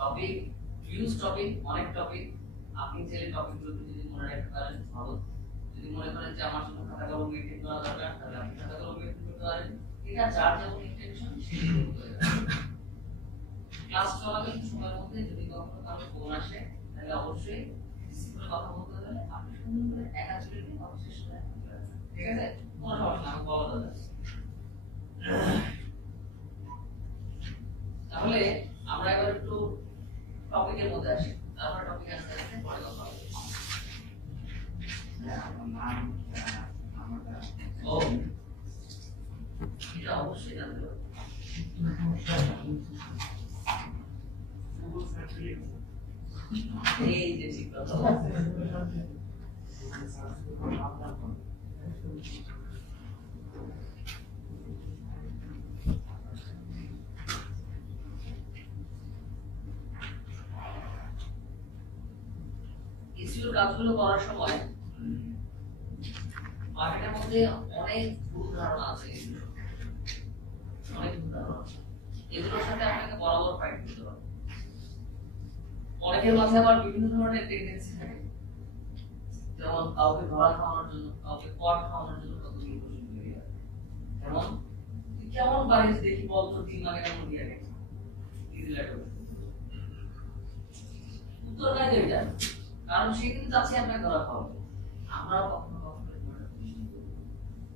Topic use topic অনেক topic আপনি চাইলে টপিকগুলো যদি মনে রাখতে পারেন ভালো। যদি মনে করেন যে আমার জন্য খাতা কলম মেইনটেইন করা দরকার তাহলে আপনি খাতা কলম মেইনটেইন করতে পারেন। এটা যার যেমন ইন্টেনশন সেভাবে করে ক্লাস চলাকালীন সময়ের মধ্যে যদি কখনো কারো ফোন আসে তাহলে অবশ্যই ডিসিপ্লিনে কথা বলতে হলে আপনি সুন্দর করে একা চলে গিয়ে কথা শেষ করে ঠিক আছে কোনো সমস্যা না বলা দাদা। তাহলে আমরা এবার একটু টপিকের মধ্যে আসি তারপর টপিক আসতে আসতে পরে কথা হবে। ও এটা অবশ্যই জানতে হবে। এই যে ঠিক কথা এসইও কাজগুলো করার সময় মার্কেটের মধ্যে অনেক ভুল ধারণা আছে, অনেক ভুল ধারণা এগুলোর সাথে আপনাকে বরাবর ফাইট করতে হবে। অনেকের মাঝে আবার বিভিন্ন ধরনের টেন্ডেন্সি থাকে, যেমন কাউকে ধরা খাওয়ানোর জন্য, কাউকে পট খাওয়ানোর জন্য কতগুলো প্রশ্ন তৈরি হয়। যেমন কেমন বাড়ি দেখি বলতো 3 মাসে কেমন দিয়ে গেছে উত্তর নাই দেবে না, কারণ সে কিন্তু চাচ্ছে আপনাকে ধরা খাওয়াবে। আমরাও কখনো কখনো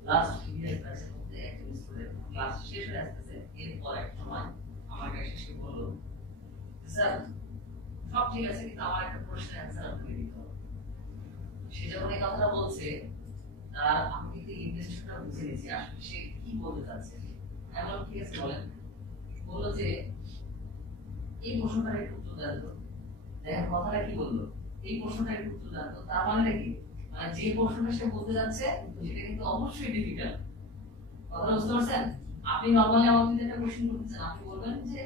লাস্ট ইয়ার ক্লাসের মধ্যে একটা মিস করে ক্লাস শেষ হয়ে আসতেছে, এরপর এক সময় আমাকে এসে বললো স্যার সব ঠিক আছে কিন্তু আমার একটা প্রশ্নের অ্যানসার আপনাকে দিতে হবে। সে যখন এই কথাটা বলছে তার আমি কিন্তু ইন্টেনশনটা বুঝে নিয়েছি আসলে সে কি বলতে চাচ্ছে। এমন ঠিক আছে বলেন, বললো যে এই প্রশ্নটার একটু উত্তর দেন তো। দেখেন কথাটা কি বললো, এই প্রশ্নটার একটু উত্তর দেন তো, তার মানে কি মানে যে প্রশ্নটা সে বলতে যাচ্ছে সেটা কিন্তু অবশ্যই ডিফিকাল্ট। কথাটা বুঝতে পারছেন? আপনি নরমালি আমাকে যদি একটা কোশ্চেন করতে চান আপনি বলবেন যে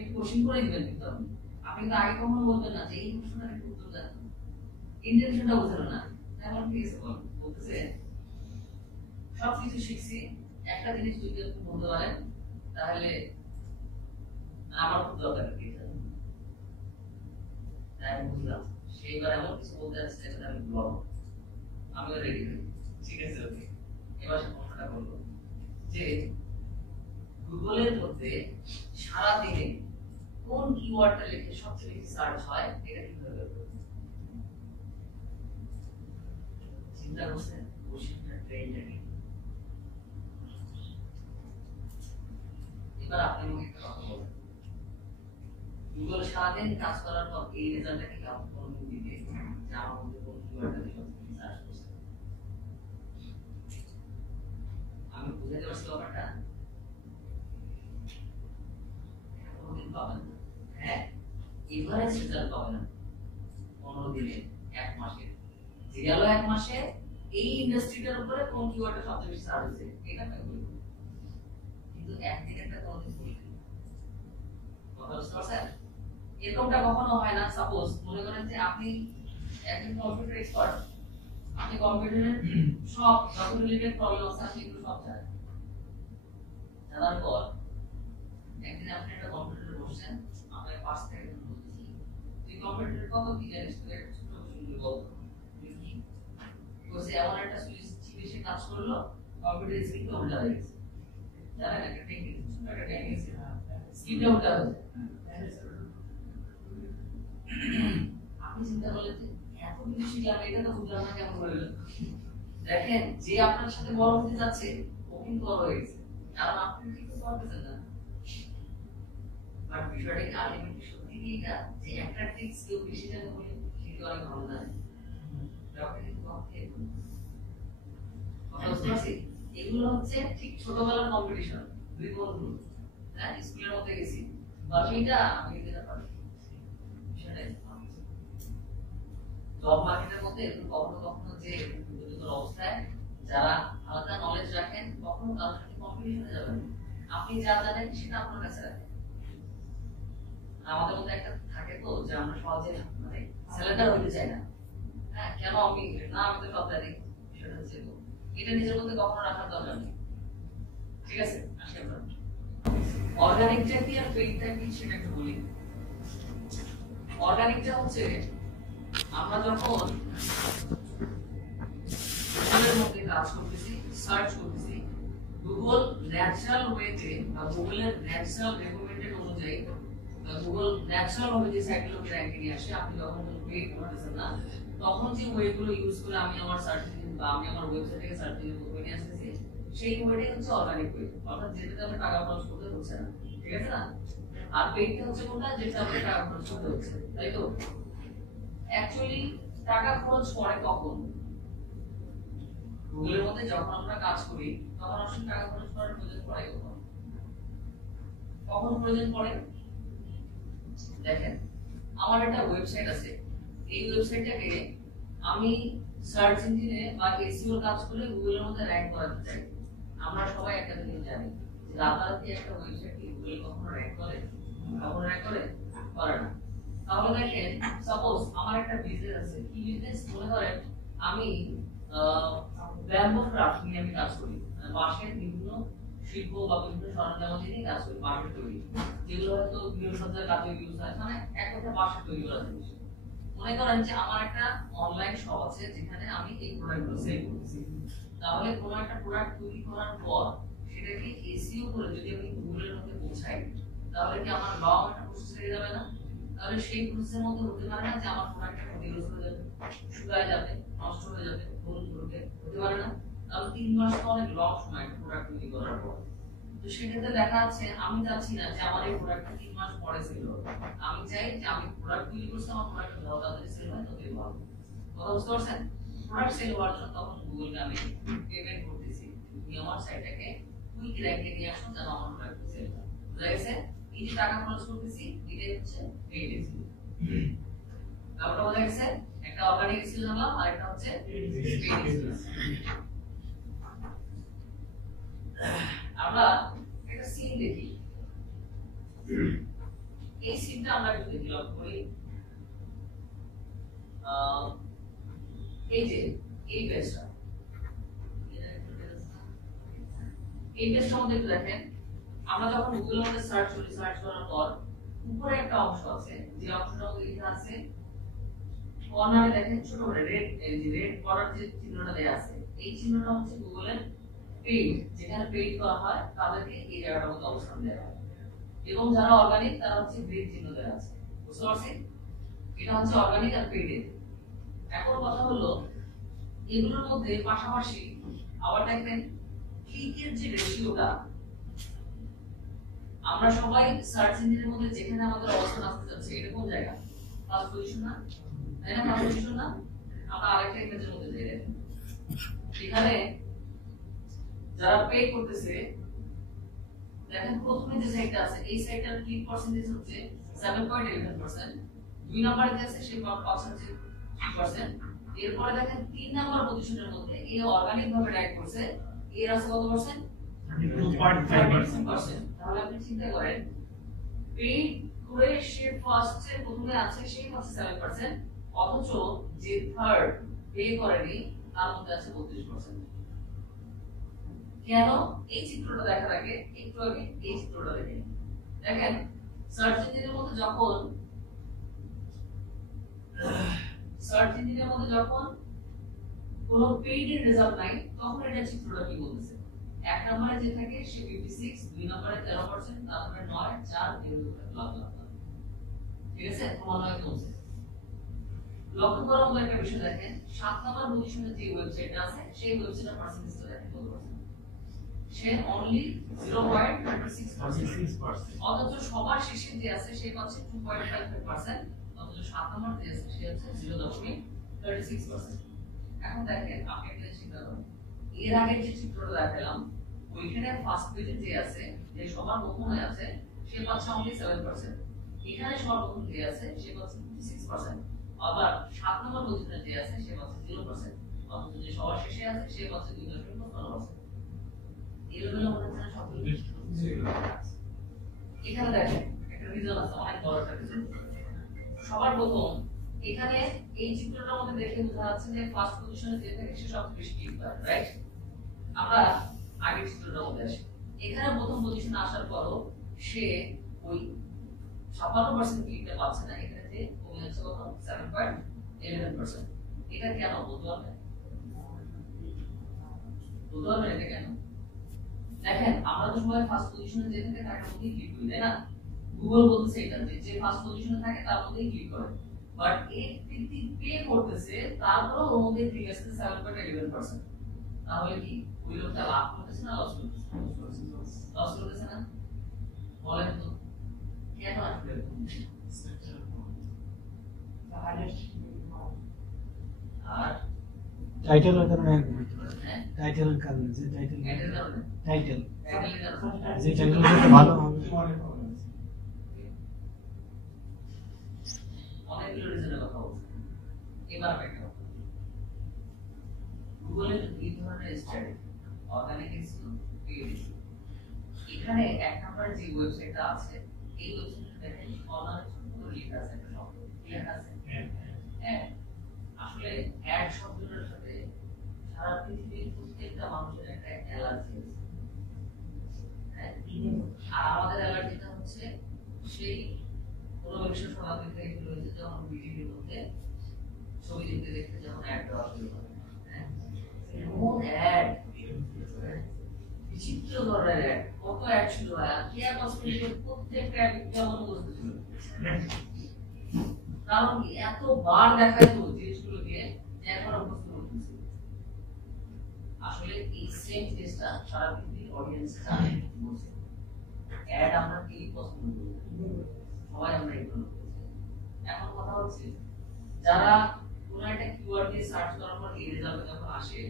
একটু কোশ্চেন করে দিবেন, কিন্তু আপনি তো আগে কখনো বলবেন না যে এই প্রশ্নটার একটু উত্তর দেন, ইন্টেনশনটা বুঝলেন না। এমন ঠিক আছে বলতেছে সবকিছু শিখছি, একটা জিনিস যদি আপনি বলতে পারেন তাহলে আমার খুব দরকার কি জানেন। তাই আমি বুঝলাম সেইবার এমন কিছু বলতে যাচ্ছে যেটা আমি বলবো, আমিও রেডি হই। ঠিক আছে ওকে, এবার সে কথাটা বলবো যে গুগলের মধ্যে সারা দিনে কোন কিওয়ার্ডটা লিখে সবচেয়ে বেশি সার্চ হয় এটা কিভাবে বের করব? চিন্তা করছেন কোশ্চেনটা ট্রেনটা কি? এবার আপনি আমাকে একটা কথা বলেন, গুগল সারাদিন কাজ করার পর এই রেজাল্টটাকে কেমন কোন দিবে যে আমার মধ্যে কোন কিওয়ার্ডটা সবচেয়ে বেশি সার্চ করছে? আমি বুঝাতে পারছি ব্যাপারটা? কোনদিন পাবেন না। হ্যাঁ, এভারেজ রেজাল্ট পাবেন না 15 দিনে, 1 মাসে। যে গেল 1 মাসে এই ইন্ডাস্ট্রিটার উপরে কোন কিওয়ার্ডটা সবচেয়ে বেশি সার্চ হয়েছে এটা আমি বলবো, কিন্তু একদিন একটা কোনদিন বলবেন। কথা বুঝতে পারছেন? এরকমটা কখনো হয় না। সাপোজ মনে করেন যে আপনি একজন কম্পিউটার এক্সপার্ট, আপনি কম্পিউটারের সব যত রিলেটেড প্রবলেম আছে আপনি এগুলো সব জানেন। জানার পর একদিন আপনি একটা কম্পিউটারে বসছেন, আপনার পাশ থেকে বলতেছি তুই কম্পিউটারে কত কি জানিস, তুই একটা ছোট সুন্দর বলতো কি বলছে এমন একটা সুইচ চিপে সে কাজ করলো কম্পিউটার স্ক্রিনটা উল্টা হয়ে গেছে। জানেন একটা টেকনিক, ছোট একটা টেকনিক স্ক্রিনটা উল্টা হয়ে যায়। আপনি চিন্তা করলেন যে এত কিছু শিখলাম এটা তো বুঝলাম না কেমন হলো। দেখেন যে আপনার সাথে বড় হতে যাচ্ছে ও কিন্তু বড় হয়ে গেছে, কারণ আপনি কিছু পারতেছেন না। বাট বিষয়টা কি আলটিমেটলি সত্যি কি এটা যে অ্যাট্রাক্টিভ স্কিল বেশি জানে বলে সেটা অনেক ভালো জানে ব্যাপারটা কিন্তু কমতে কথা বুঝতে পারছি। এগুলো হচ্ছে ঠিক ছোটবেলার কম্পিটিশন, দুই বন্ধু হ্যাঁ স্কুলের মধ্যে গেছি বাকিটা আমি দিতে পারি। বিষয়টাই জব মার্কেটের মধ্যে এরকম কখনো কখনো যে প্রতিযোগিতার অবস্থায় যারা আলাদা নলেজ রাখেন কখনো কারোর সাথে কম্পিটিশনে যাবেন, আপনি যা জানেন সেটা আপনার কাছে রাখেন। আমাদের মধ্যে একটা থাকে তো যে আমরা সহজে মানে সেলেন্ডার হতে চাই না। হ্যাঁ কেন আমি না, আমি তো সব জানি। বিষয়টা হচ্ছে এটা নিজের মধ্যে কখনো রাখার দরকার নেই। ঠিক আছে, আসলে অর্গানিক ট্যাগ আর পেইড ট্যাগ সেটা একটু বলি। অর্গানিকটা হচ্ছে আমরা যখন গুগলের মধ্যে কাজ করতেছি, সার্চ করতেছি, গুগল ন্যাচারাল ওয়েতে বা গুগলের ন্যাচারাল রেকমেন্ডেড অনুযায়ী বা গুগল ন্যাচারাল ভাবে যে সাইটগুলোকে র্যাঙ্কে নিয়ে আসে, আপনি যখন ওয়েট করতেছেন না, তখন যে ওয়েগুলো ইউজ করে আমি আমার সার্চ ইঞ্জিন বা আমি আমার ওয়েবসাইট থেকে সার্চ ইঞ্জিন করে নিয়ে আসতেছি, সেই ওয়েটাই হচ্ছে অর্গানিক ওয়ে, অর্থাৎ যেটাতে আমরা টাকা খরচ করতে হচ্ছে না, ঠিক আছে না? আর পেইডটা হচ্ছে কোনটা, যেটা আমরা টাকা খরচ করতে হচ্ছে, তাই তো? অ্যাকচুয়ালি টাকা খরচ করে কখন? গুগলের মধ্যে যখন আমরা কাজ করি তখন আসলে টাকা খরচ করার প্রয়োজন পড়ে কখন? কখন প্রয়োজন পড়ে? দেখেন, আমার একটা ওয়েবসাইট আছে, এই ওয়েবসাইটটাকে আমি সার্চ ইঞ্জিনে বা এসইও কাজ করে গুগলের মধ্যে র‍্যাঙ্ক করাতে চাই। আমরা সবাই একটা জিনিস জানি যে রাতারাতি একটা ওয়েবসাইট কি গুগলে কখনো র‍্যাঙ্ক করে? কখনো র‍্যাঙ্ক করে? করে না। তাহলে দেখেন, সাপোজ আমার একটা বিজনেস আছে, কি বিজনেস? মনে করেন আমি ব্যাম্বু ক্রাফট নিয়ে আমি কাজ করি, বাঁশের বিভিন্ন শিল্প বা বিভিন্ন সরঞ্জাম নিয়ে কাজ করি, বাঁশের তৈরি, যেগুলো হয়তো গৃহসজ্জার কাজে ইউজ হয়, মানে এক কথা বাঁশের তৈরি করা জিনিস। মনে করেন যে আমার একটা অনলাইন শপ আছে যেখানে আমি এই প্রোডাক্টগুলো সেল করতেছি। তাহলে কোনো একটা প্রোডাক্ট তৈরি করার পর সেটাকে এসইও করে যদি আমি গুগলের মধ্যে পৌঁছাই, তাহলে কি আমার লং একটা প্রসেস হয়ে যাবে না? তাহলে সেই প্রসেসের মধ্যে হতে পারে না যে আমার প্রোডাক্টটা ডিউজ হয়ে যাবে, শুকায় যাবে, নষ্ট হয়ে যাবে, ভুল ধরবে, হতে পারে না? তাহলে 3 মাস তো অনেক লং সময় একটা প্রোডাক্ট তৈরি করার পর। তো সেক্ষেত্রে দেখা যাচ্ছে আমি চাচ্ছি না যে আমার এই প্রোডাক্টটা 3 মাস পরে সেল হবে, আমি চাই যে আমি প্রোডাক্ট তৈরি করছি, আমার প্রোডাক্টটা যত তাড়াতাড়ি সেল হয় ততই ভালো। কথা বুঝতে পারছেন? প্রোডাক্ট সেল হওয়ার জন্য তখন গুগলকে আমি পেমেন্ট করতেছি, তুমি আমার সাইটটাকে কুইক র‍্যাঙ্কে নিয়ে আসো যেন আমার প্রোডাক্টটা সেল হয়। বুঝা গেছে? এই যে টাকা খরচ করতেছি এটাই হচ্ছে পেইড এসইও। ব্যাপারটা বোঝা গেছে? একটা অর্গানিক এসইও জানলাম, আর একটা হচ্ছে পেইড এসইও। আমরা একটা সিন দেখি, এই সিনটা আমরা একটু দেখি, লক্ষ্য করি। এই যে এই পেজটা, এই পেজটার মধ্যে একটু দেখেন, আমরা যখন গুগলের মধ্যে সার্চ করি, সার্চ করার পর উপরে একটা অংশ আছে, যে অংশটার মধ্যে লেখা আছে কর্নারে দেখেন ছোট করে রেড, এই যে রেড কর্নার যে চিহ্নটা দেয়া আছে, এই চিহ্নটা হচ্ছে গুগলের পেইড, যেখানে পেইড করা হয় তাদেরকে এই জায়গাটার মধ্যে অবস্থান দেওয়া হয়, এবং যারা অর্গানিক তারা হচ্ছে গ্রিন চিহ্ন দেওয়া আছে। বুঝতে পারছেন? এটা হচ্ছে অর্গানিক আর পেইড। এখন কথা হলো এগুলোর মধ্যে পাশাপাশি আবার দেখেন ক্লিকের যে রেশিওটা, আমরা সবাই সার্চ ইঞ্জিনের মধ্যে যেখানে আমাদের অবস্থান আসতে যাচ্ছে এটা কোন জায়গা? ফার্স্ট পজিশন না? তাই না? ফার্স্ট পজিশন না? আমরা আরেকটা ইমেজের মধ্যে যাই, দেখেন এখানে যারা পে করতেছে, দেখেন প্রথমে যে সাইটটা আছে এই সাইটটার ক্লিক পার্সেন্টেজ হচ্ছে 7.11%, দুই নম্বরে যে আছে সেই পার্সেন্টেজ 2%, এরপরে দেখেন 3 নাম্বার পজিশনের মধ্যে এই অর্গানিক ভাবে রাইট করছে, এর আছে কত পার্সেন্ট? 32.5%। তাহলে আপনি চিন্তা করেন, পেইড করে সে ফার্স্টে প্রথমে আছে সেই হচ্ছে 7%, অথচ যে থার্ড পে করেনি তার মধ্যে আছে 32%। কেন? এই চিত্রটা দেখার আগে একটু আগে এই চিত্রটা দেখেন, দেখেন সার্চ ইঞ্জিনের মধ্যে যখন কোনো পেইড এর রেজাল্ট নাই, তখন এটা চিত্রটা কি বলতেছে? এক নম্বরে যে থাকে সে 56, দুই নম্বরে 13%, তারপরে 9, 4 লাখ লাখ। ঠিক আছে? ক্রমান্বয়ে কমছে। লক্ষ্য করার মতো একটা বিষয় দেখেন, 7 নম্বর পজিশনে যে ওয়েবসাইটটা আছে সেই ওয়েবসাইটের পার্সেন্টেজটা দেখেন কত পার্সেন্ট? সে অনলি 0.36%, অথচ সবার শেষে যে আছে সে পাচ্ছে 2.55%, অথচ 7 নম্বর যে আছে সে হচ্ছে 0.36%। এখন দেখেন আপনি একটা চিন্তা করেন, এর আগে যে চিত্রটা দেখালাম ওইখানে ফার্স্ট পেজে যে আছে, যে সবার প্রথমে আছে সে পাচ্ছে অনলি 7%, এখানে সবার প্রথম যে আছে সে পাচ্ছে 56%, আবার 7 নম্বর পজিশনে যে আছে সে পাচ্ছে 0%, অথচ যে সবার শেষে আছে সে পাচ্ছে 2.15%। এগুলো মনে হচ্ছে না সবগুলো? এখানে দেখেন একটা রিজন আছে, অনেক বড় একটা রিজন। সবার প্রথম এখানে এই চিত্রটার মধ্যে দেখে বোঝা যাচ্ছে যে ফার্স্ট পজিশনে যে থাকে সে সবচেয়ে বেশি ক্লিক করে, রাইট? আমরা আগের চিত্রটার মধ্যে আসি, এখানে প্রথম পজিশনে আসার পরও সে ওই 56% ক্লিকটা পাচ্ছে না, এখানে যে কমে যাচ্ছে কত 7.11%। এটা কেন বলতে পারবেন? বলতে পারবেন এটা কেন? দেখেন আমরা তো সবাই ফার্স্ট পজিশনে যে থাকে তার মধ্যেই ক্লিক করি, তাই না? গুগল বলতেছে এটা যে ফার্স্ট পজিশনে থাকে তার মধ্যেই ক্লিক করে, বাট এই ব্যক্তি পে করতেছে তারপর ওর মধ্যে ক্লিক আসছে 7.11%। তাহলে কি ওই লোকটা লাভ করতেছে না লস করতেছে? লস করতেছে না? বলেন তো কেন আসলে আর টাইটেলের কারণে টাইটেলের কারণে যে টাইটেল টাইটেল যে টাইটেল ভালো হবে অনেকগুলো রিজনের কথা বলছে। এবার একটা গুগলের দুই ধরনের strategy, organic SEO, paid SEO. এখানে এক নম্বর যে ওয়েবসাইটটা আছে এই ওয়েবসাইটে দেখেন অনলাইনে ছোট লেখা আছে একটা শব্দ, কি লেখা আছে? অ্যাড। আসলে অ্যাড শব্দটার সাথে সারা পৃথিবীর প্রত্যেকটা মানুষের একটা অ্যালার্জি আছে। আর আমাদের অ্যালার্জিটা হচ্ছে সেই 19 শতাব্দী থেকে শুরু হয়েছে, যখন বিটিভির মধ্যে ছবি দেখতে দেখতে যখন অ্যাড দেওয়া শুরু হয়। এমন অ্যাড, বিচিত্র ধরনের অ্যাড, কত অ্যাড ছিল আর কে প্রত্যেকটা অ্যাড কেমন বুঝতেছিল। কারণ কি এতবার দেখায় তো জিনিসগুলোকে যে এখন অভ্যস্ত করতেছি। আসলে এই সেম জিনিসটা সারা পৃথিবীর অডিয়েন্স জানে, বুঝে। অ্যাড আমরা কি পছন্দ করি, সবাই আমরা এগুলো করছি। এখন কথা হচ্ছে যারা কোনো একটা কিওয়ার্ড দিয়ে সার্চ করার পর এই রেজাল্ট যখন আসে,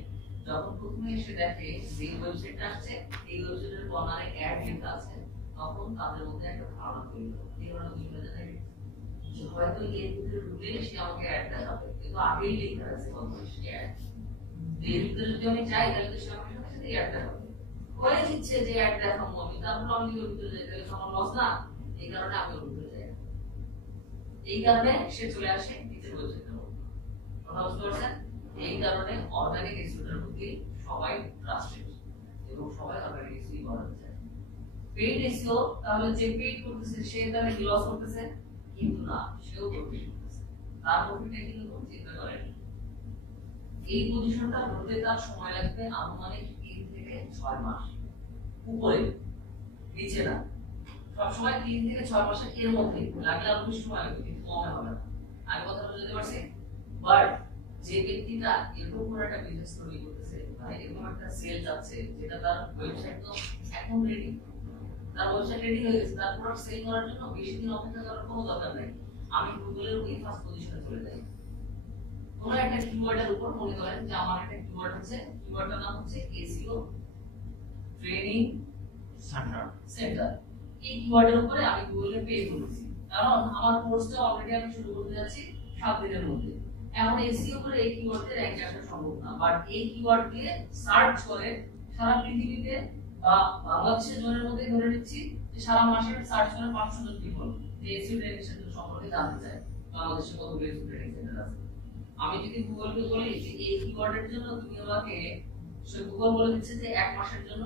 যখন প্রথমে এসে দেখে যে ওয়েবসাইটটা আসছে এই ওয়েবসাইটের কর্নারে অ্যাড লেখা আছে, তখন তাদের মধ্যে একটা ধারণা তৈরি হয়। এই ধারণা তৈরি হয়ে যায় যে হয়তো এর ভিতরে ঢুকলে সে আমাকে অ্যাড দেখাবে, কিন্তু আগেই লেখা আছে সে অ্যাড। এর ভিতরে যদি আমি চাই তাহলে তো সে আমার সাথে সাথে অ্যাড দেখাবে, বলে দিচ্ছে যে অ্যাড দেখাবো আমি, তারপর আমি ওর ভিতরে যাই, তাহলে আমার লস না? এই কারণে আমি ওর ভিতরে যাই। এই কারণে সে চলে আসে নিচের ওয়েবসাইটের মধ্যে। কথা বুঝতে পারছেন? এই কারণে অর্গানিক এসইওর প্রতি সবাই ট্রাস্টেড এবং সবাই অর্গানিক এসইও করতে চায়। পেইড এসইও তাহলে যে পেইড করতেছে সে তাহলে কি লস করতেছে? কিন্তু না, সেও প্রফিট করতেছে। তার প্রফিটটা কিন্তু কোন চিন্তা করেন। এই পজিশনটা হতে তার সময় লাগবে আনুমানিক 3 থেকে 6 মাস। উপরে নিচে না, সব সময় 3 থেকে 6 মাসের এর মধ্যে লাগলে আর বেশি সময় লাগবে, কিন্তু কমে হবে না। আমি কথা বুঝতে পারছি? বাট যে ব্যক্তিটা এরকম করে একটা বিজনেস তৈরি করতেছে, মানে এরকম একটা সেল যাচ্ছে, যেটা তার ওয়েবসাইট তো এখন রেডি, তার ওয়েবসাইট রেডি হয়ে গেছে, তার প্রোডাক্ট সেল করার জন্য বেশি দিন অপেক্ষা করার কোনো দরকার নেই। আমি গুগলের ওই ফার্স্ট পজিশনে চলে যাই। কোনো একটা কিওয়ার্ডের উপর মনে করেন যে আমার একটা কিওয়ার্ড আছে, কিওয়ার্ডটার নাম হচ্ছে এসইও ট্রেনিং সেন্টার। এই কিওয়ার্ডের উপরে আমি গুগলে পে করেছি, কারণ আমার কোর্সটা অলরেডি আমি শুরু করতে যাচ্ছি 7 দিনের মধ্যে। এখন এসইও করে এই কিওয়ার্ডে র‍্যাঙ্ক আসা সম্ভব না, বাট এই কিওয়ার্ড দিয়ে সার্চ করে সারা পৃথিবীতে বা বাংলাদেশের জনের মধ্যে ধরে নিচ্ছি যে সারা মাসে সার্চ করে 500 জন পিপল যে এসইও ট্রেনিং সেন্টার সম্পর্কে জানতে চায়, বাংলাদেশে কতগুলো এসইও ট্রেনিং সেন্টার আছে। আমি যদি গুগলকে বলি যে এই কিওয়ার্ডের জন্য তুমি আমাকে, সে গুগল বলে দিচ্ছে যে 1 মাসের জন্য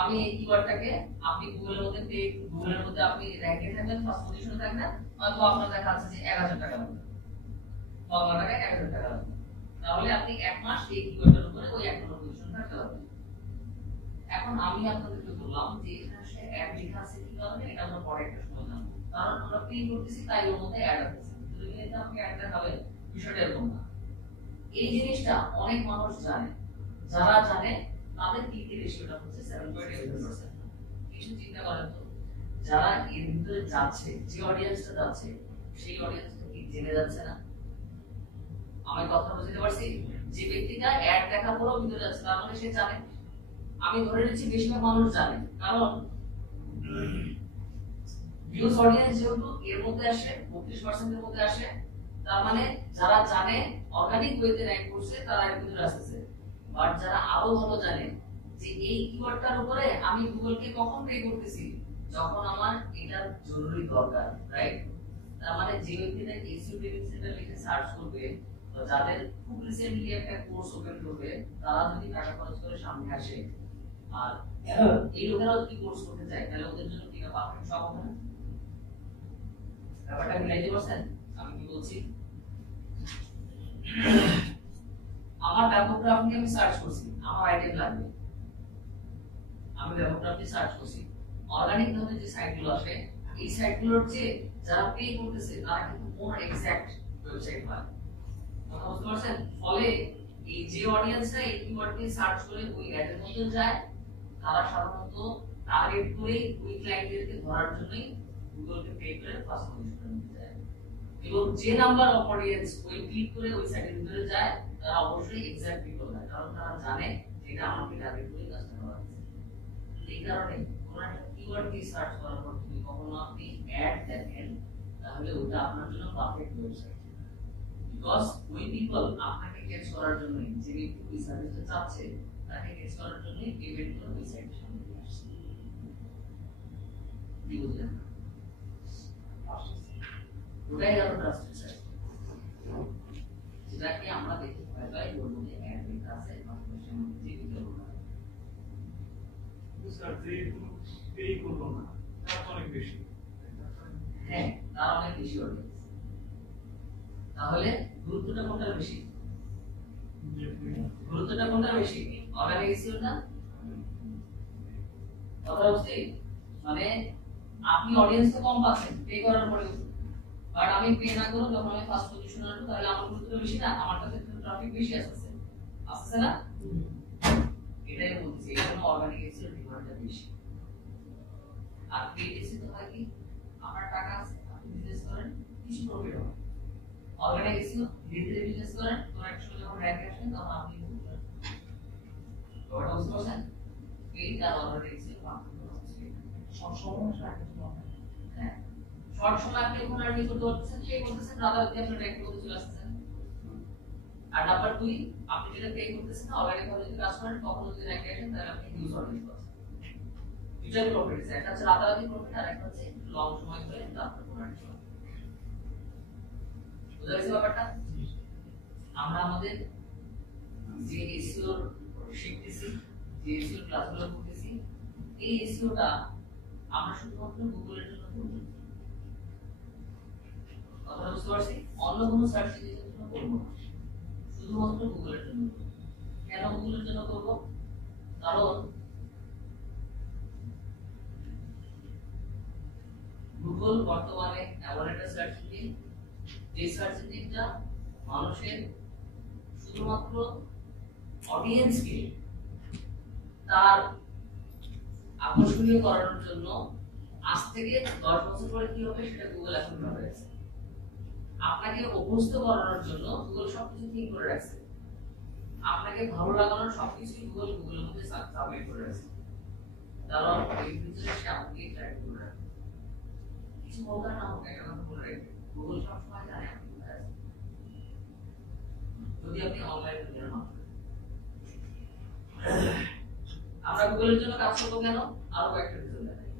আমি এই কিওয়ার্ডটাকে আপনি গুগলের মধ্যে আপনি র‍্যাঙ্কে থাকবেন, ফার্স্ট পজিশনে থাকবেন, হয়তো আপনার দেখা যাচ্ছে যে 1000 টাকা লাগবে, বাংলা টাকায় 1000 টাকা লাগবে। তাহলে আপনি 1 মাস এই কিওয়ার্ডের উপরে ওই 1 নম্বর পজিশনে থাকতে পারবেন। এখন আমি আপনাদেরকে বললাম যে এখানে আসলে অ্যাড লেখা আছে কি কারণে, এটা আমরা পরে একটা সময় জানবো, কারণ আমরা পে করতেছি তাই ওর মধ্যে অ্যাড আছে, যদি এটা আমাকে অ্যাড দেখাবে, বিষয়টা এরকম না। এই জিনিসটা অনেক মানুষ জানে, যারা জানে তাদের ক্লিকের রেশিওটা হচ্ছে 7.11%। কিছু চিন্তা করেন তো, যারা এর ভিতরে যাচ্ছে, যে অডিয়েন্সটা যাচ্ছে, সেই অডিয়েন্সটা কি জেনে যাচ্ছে না? আমি কথা বুঝতে পারছি? যে ব্যক্তিটা অ্যাড দেখার পরেও ভিতরে যাচ্ছে, তার মানে সে জানে। আমি ধরে নিচ্ছি বেশিরভাগ মানুষ জানে, কারণ ভিউজ অডিয়েন্স যেহেতু এর মধ্যে আসে 32% এর মধ্যে আসে, তার মানে যারা জানে অর্গানিক ওয়েতে র‍্যাঙ্ক করছে তারা এর ভিতরে আসছে। বাট যারা আরো ভালো জানে যে এই কিওয়ার্ডটার উপরে আমি গুগলকে কখন পে করতেছি, যখন আমার এটা জরুরি দরকার, রাইট? তার মানে যে ব্যক্তিটা এসইও ট্রেনিং সেন্টার লিখে সার্চ করবে, তো যাদের খুব রিসেন্টলি একটা কোর্স ওপেন করবে, তারা যদি টাকা খরচ করে সামনে আসে, আর এই লোকেরা যদি কোর্স করতে চায় তাহলে ওদের জন্য কি পারফেক্ট সব হবে না? ব্যাপারটা মিলাইতে পারছেন আমি কি বলছি? আমার ডেমোগ্রাফি আমি সার্চ করছি, আমার আইটেম লাগবে, আমি ডেমোগ্রাফি সার্চ করছি, অর্গানিক ভাবে যে সাইটগুলো আসে এই সাইটগুলোর যে যারা পে করতেছে তারা কিন্তু মোর এক্সাক্ট ওয়েবসাইট পায়। কথা বুঝতে পারছেন? ফলে এই যে অডিয়েন্সরা এই কিওয়ার্ডকে সার্চ করে ওই অ্যাডের মধ্যে যায় তারা সাধারণত টার্গেট করে ওই ক্লায়েন্টদেরকে ধরার জন্যই গুগলকে পে করে ফার্স্ট পজিশনে নিতে যায়। এবং যে নাম্বার অফ অডিয়েন্স ওই ক্লিক করে ওই সাইটের ভিতরে যায় তারা অবশ্যই এক্সাক্ট পিপল হয়, কারণ তারা জানে যে এটা আমাকে টার্গেট করে কাজটা করা হচ্ছে। এই কারণে কোন একটা কিওয়ার্ড দিয়ে সার্চ করার পর যদি কখনো আপনি অ্যাড দেখেন তাহলে ওটা আপনার জন্য পারফেক্ট ওয়েবসাইট, বিকজ ওই পিপল আপনাকে ক্যাচ করার জন্য যে ব্যক্তি ওই সার্ভিসটা চাচ্ছে তাকে ক্যাচ করার জন্য পেমেন্ট করে ওই সাইটের সামনে নিয়ে আসছে। কি বুঝলেন? ওটাই আরো ট্রাস্টেড সাইট, যেটাকে আমরা দেখতে পাই বলবো যে অ্যাড লেখা আছে পাশাপাশি আমাদের যে ভিডিও না স্যার যে এই করলো না তার অনেক বেশি, হ্যাঁ তার অনেক বেশি অডিয়েন্স, তাহলে গুরুত্বটা কোনটা বেশি? গুরুত্বটা কোনটা বেশি? অর্গানিক এসইও না? কথা বুঝছি? মানে আপনি অডিয়েন্স তো কম পাচ্ছেন পে করার পরে, বাট আমি পে না করব যখন আমি ফার্স্ট পজিশনে আসব তাহলে আমার গুরুত্বটা বেশি না, আমার কাছে ট্রাফিক বেশি আসছে আসছে না? এটাই বলছি, এই জন্য অর্গানিক এসইও ডিমান্ডটা বেশি। আর পেইড এসইও হয় কি আপনার টাকা আছে আপনি বিজনেস করেন কিছু প্রফিট হবে, অর্গানিক এসইও ধীরে ধীরে বিজনেস করেন তো একটা সময় যখন র‍্যাঙ্ক আসে তখন আপনি বুঝবেন। ওটা বুঝতে পারছেন? পেইড আর অর্গানিক এসইও সব সময় হ্যাঁ শর্ট সময় আপনি কোন আর্নিং করতে পারতেছেন, পে করতেছেন, রাতারাতি আপনি র‍্যাঙ্ক করতে চলে আসছেন। আর নাম্বার 2 আপনি যেটা পে করতেছেন অর্গানিক ভাবে যদি কাজ করেন তখন যদি র‍্যাঙ্ক আসেন তাহলে আপনি হিউজ অর্নিং করছেন। দুইটাই প্রফিট আছে, একটা হচ্ছে রাতারাতি প্রফিট আর একটা হচ্ছে লং সময় ধরে আপনার কোন আর্নিং হবে। বুঝা গেছে ব্যাপারটা? আমরা আমাদের যে এসইও শিখতেছি, যে এসইও ক্লাসগুলো করতেছি, এই এসইওটা আমরা শুধুমাত্র গুগলের জন্য করব, কথা বুঝতে পারছি? অন্য কোনো সার্চ ইঞ্জিনের জন্য করব না, শুধুমাত্র গুগলের জন্য। কেন গুগলের জন্য করব? কারণ গুগল বর্তমানে এমন একটা সার্চ ইঞ্জিন যে সার্চ ইঞ্জিনটা মানুষের শুধুমাত্র অডিয়েন্সকে তার আকর্ষণীয় করানোর জন্য আজ থেকে 10 বছর পরে কি হবে সেটা গুগল এখন ভাবে রাখছে। আপনাকে অভ্যস্ত করানোর জন্য গুগল সবকিছু ঠিক করে রাখছে, আপনাকে ভালো লাগানোর সবকিছু গুগলের মধ্যে সাবমিট করে রাখছে, কারণ এই ভিতরে সে আপনাকে ট্র্যাক করে রাখে। কিছু বলতে না হোক একটা কথা বলে রাখবে, গুগল সবসময় জানে আপনি কোথায় আছেন যদি আপনি অনলাইন দুনিয়ার মানুষ। আমরা গুগলের জন্য কাজ করবো কেন? আরো কয়েকটা রিজন দেখাই।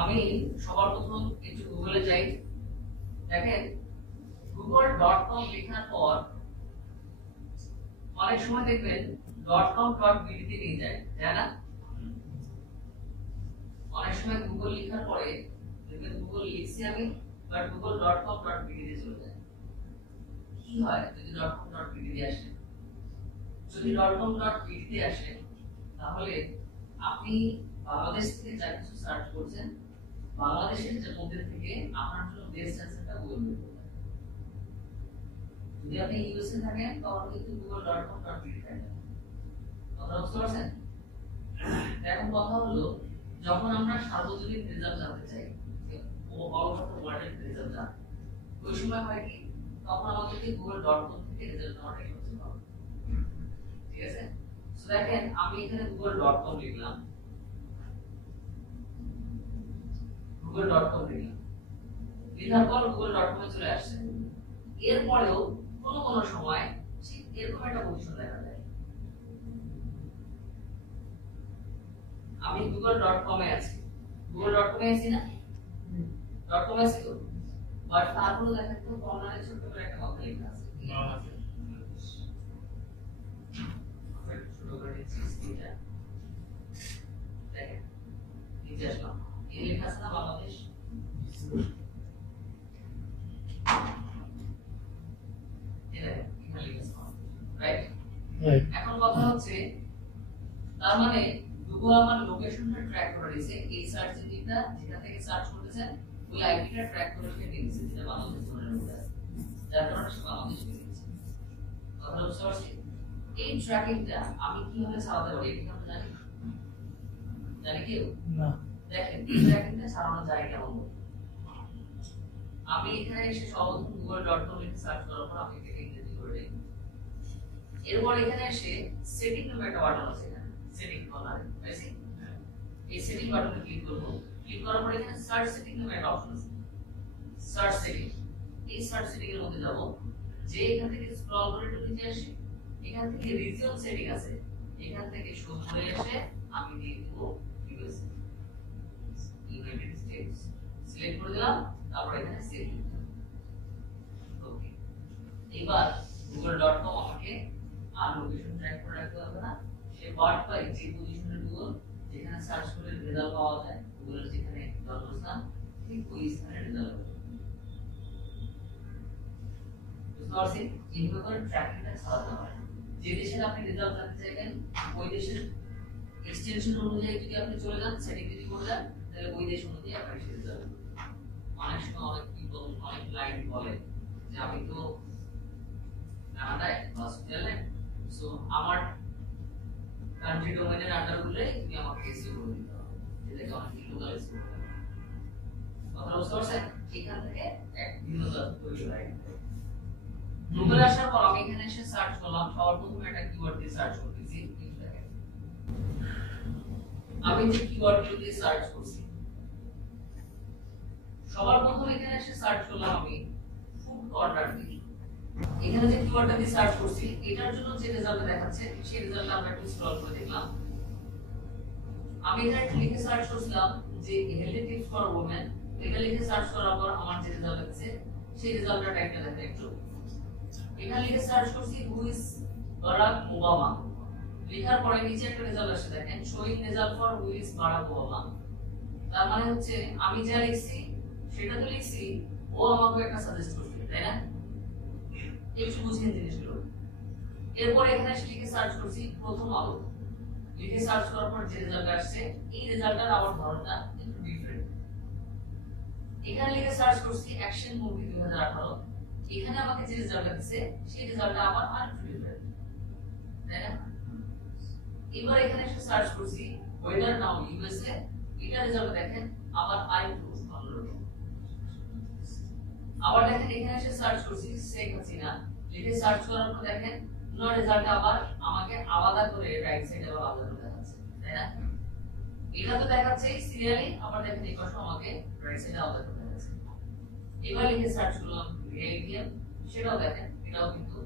আমি সবার প্রথম একটু গুগলে যাই, দেখেন google.com লেখার পর অনেক সময় দেখবেন .com.bd তে নিয়ে যায়, তাই না? অনেক সময় গুগল লেখার পরে দেখবেন গুগল লিখছি আমি বাট google.com.bd তে চলে যায়। কি হয় যদি .com.bd তে আসে? যদি .com.bd তে আসে তাহলে আপনি বাংলাদেশ থেকে যা কিছু সার্চ করছেন বাংলাদেশের যে মধ্যে থেকে আপনার জন্য বেস্ট অ্যান্সারটা গুগল বের করবে। যদি আপনি ইউএসএ থাকেন তখন কিন্তু google.com.bd থাকে। কথা বুঝতে পারছেন? এখন কথা হলো যখন আমরা সার্বজনীন রেজাল্ট জানতে চাই, অল ওভার দ্য ওয়ার্ল্ডের রেজাল্ট জানতে, ওই সময় হয় কি তখন আমাদেরকে google.com থেকে রেজাল্ট নেওয়াটাই হচ্ছে ভালো। ঠিক আছে? সো দেখেন আমি এখানে google.com লিখলাম, google.com লিখলাম, লেখার পর google.com এ চলে আসছে। এরপরেও কোন সময় ঠিক এরকম একটা পজিশন দেখা যায়। আমি google.com এ আছি, google.com এ আছি না? .com এ আছি তো, বাট তারপরে দেখেন তো কর্নারে ছোট করে একটা কথা লেখা আছে, ছোট করে এটা নিচে আসলাম, এই লেখা আছে না বাংলাদেশ, এখন কথা হচ্ছে তার মানে গুগল আমার লোকেশনটা ট্র্যাক করে দিয়েছে, এই সার্চ ইঞ্জিনটা যেখান থেকে সার্চ করতেছেন ওই আইপিটা ট্র্যাক করে রেখে দিয়েছে, যেটা বাংলাদেশ ধরে রয়েছে, যার কারণে সে বাংলাদেশ পেয়ে গেছে। কথা বুঝতে পারছি? এই ট্র্যাকিংটা আমি কিভাবে চালাতে পারি এটা আমরা জানি? জানি কেউ? না। দেখেন এই ট্র্যাকিংটা চালানো যায় কেমন? আমি এখানে এসে সর্বপ্রথম google.com লিখে সার্চ করার পর আমি এটাকে ইংরেজি করে দিই। এরপর এখানে এসে সেটিং নামে একটা বাটন আছে, এখানে সেটিং কর্নারে পাইছি, এই সেটিং বাটনে ক্লিক করব। ক্লিক করার পর এখানে সার্চ সেটিং নামে একটা অপশন আছে, সার্চ সেটিং। এই সার্চ সেটিং এর মধ্যে যাব, যে এখান থেকে স্ক্রল করে একটু নিচে আসি, এখান থেকে রিজিয়ন সেটিং আছে, এখান থেকে শুরু করে এসে আমি দিয়ে দেব ইউএসএ, ইউনাইটেড স্টেটস সিলেক্ট করে দিলাম, তারপর এখানে সেভ দিলাম। ওকে, এবার google.com আমাকে আর লোকেশন ট্র্যাক করে রাখতে হবে না, সে ওয়ার্ড পাই যে পজিশনে গুগল যেখানে সার্চ করে রেজাল্ট পাওয়া যায়, গুগলের যেখানে জন্মস্থান ঠিক ওই স্থানে রেজাল্ট হবে। বুঝতে পারছি? এইভাবে করে ট্র্যাকিংটা চালাতে হয়। যে দেশের আপনি রেজাল্ট জানতে চাইবেন ওই দেশের এক্সটেনশন অনুযায়ী যদি আপনি চলে যান, সেটিং যদি করে যান, তাহলে ওই দেশ অনুযায়ী আপনার সেই রেজাল্ট। অনেক সময় অনেক পিপল অনেক ক্লায়েন্ট বলে যে আমি তো কানাডায় বা সুইজারল্যান্ড, সো আমার কান্ট্রি ডোমেইনের আন্ডার গুলো তুমি আমাকে এসইও করে দিতে হবে, যেটাকে অনেক লোকাল এসইও বলে। কথা বুঝতে পারছেন? এখান থেকে এক ভিন্নতা তৈরি হয়। গুগলে আসার পর আমি এখানে এসে সার্চ করলাম, সবার প্রথমে একটা কিওয়ার্ড দিয়ে সার্চ করতেছি। আমি যে কিওয়ার্ডগুলো দিয়ে সার্চ করছি, সবার প্রথমে এখানে এসে সার্চ করলাম আমি ফুড কর্নার দিয়ে। এখানে যে কিওয়ার্ডটা দিয়ে সার্চ করছি, এটার জন্য যে রেজাল্ট দেখাচ্ছে সেই রেজাল্টটা আমরা একটু স্ক্রল করে দেখলাম। আমি এখানে একটু লিখে সার্চ করছিলাম যে হেলথি টিপস ফর ওমেন, এটা লিখে সার্চ করার পর আমার যে রেজাল্ট আসছে সেই রেজাল্টটা টাইপটা দেখেন একটু। এখানে লিখে সার্চ করছি হু ইজ বারাক ওবামা, লেখার পরে নিচে একটা রেজাল্ট আসে দেখেন, showing result for who is Barack Obama. তার মানে হচ্ছে আমি যা লিখছি সেটা তো লিখছি, ও আমাকে একটা সাজেস্ট করছে, তাই না? একটু বুঝেন জিনিসগুলো। এরপর এখানে লিখে সার্চ করছি প্রথম আলো, লিখে সার্চ করার পর যে রেজাল্ট আসছে এই রেজাল্টটার আবার ধরনটা একটু ডিফারেন্ট। এখানে লিখে সার্চ করছি অ্যাকশন মুভি 2018, এখানে আমাকে যে রেজাল্টটা দিছে সেই রেজাল্টটা আবার আরেকটু ডিফারেন্ট, তাই না? এবার এখানে এসে সার্চ করছি ওয়েদার নাও ইউএসএ, এটা রেজাল্ট দেখেন আবার আরেকটু ভালো। আবার দেখেন এখানে এসে সার্চ করছি শেখ হাসিনা, লিখে সার্চ করার পর দেখেন নো রেজাল্ট আবার আমাকে আলাদা করে রাইট সাইডে আবার আলাদা করে দেখাচ্ছে, তাই না? এটা তো দেখাচ্ছে সিরিয়ালি, আবার দেখেন এই পাশে আমাকে রাইট সাইডে আলাদা করে দেখাচ্ছে। এবার লিখে সার্চ করলাম রিয়েলিটিয়াম, সেটাও দেখেন এটাও কিন্তু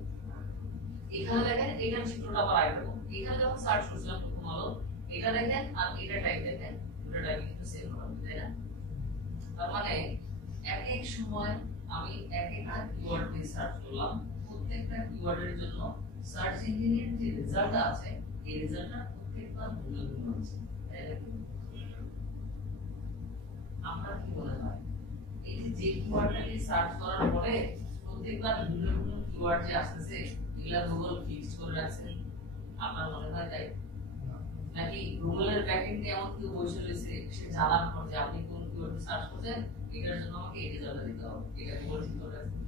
এখানে দেখেন এটার চিত্রটা আবার আইরকম। এখানে যখন সার্চ করছিলাম প্রথম আলো, এটা দেখেন আর এটা টাইপ দেখেন, দুটো টাইপই কিন্তু সেম হবে, তাই না? তার মানে এক এক সময় আমি এক একটা কিওয়ার্ড দিয়ে সার্চ করলাম, প্রত্যেকটা কিওয়ার্ডের জন্য সার্চ ইঞ্জিনের যে রেজাল্টটা আছে এই রেজাল্টটা প্রত্যেকবার ভিন্ন ভিন্ন হচ্ছে, তাই না? আপনার কি মনে হয় এই যে কিওয়ার্ডটা দিয়ে সার্চ করার পরে প্রত্যেকবার ভিন্ন ভিন্ন কিওয়ার্ড যে আসছে এগুলা গুগল ফিক্স করে রাখছে, আপনার মনে হয় তাই? নাকি গুগলের ব্যাকএন্ডে এমন কেউ বসে রয়েছে সে জানার পর যে আপনি কোন কিওয়ার্ড সার্চ করছেন এটার জন্য আমাকে এই রেজাল্টটা দিতে হবে, এটা গুগল ঠিক করে রাখছে?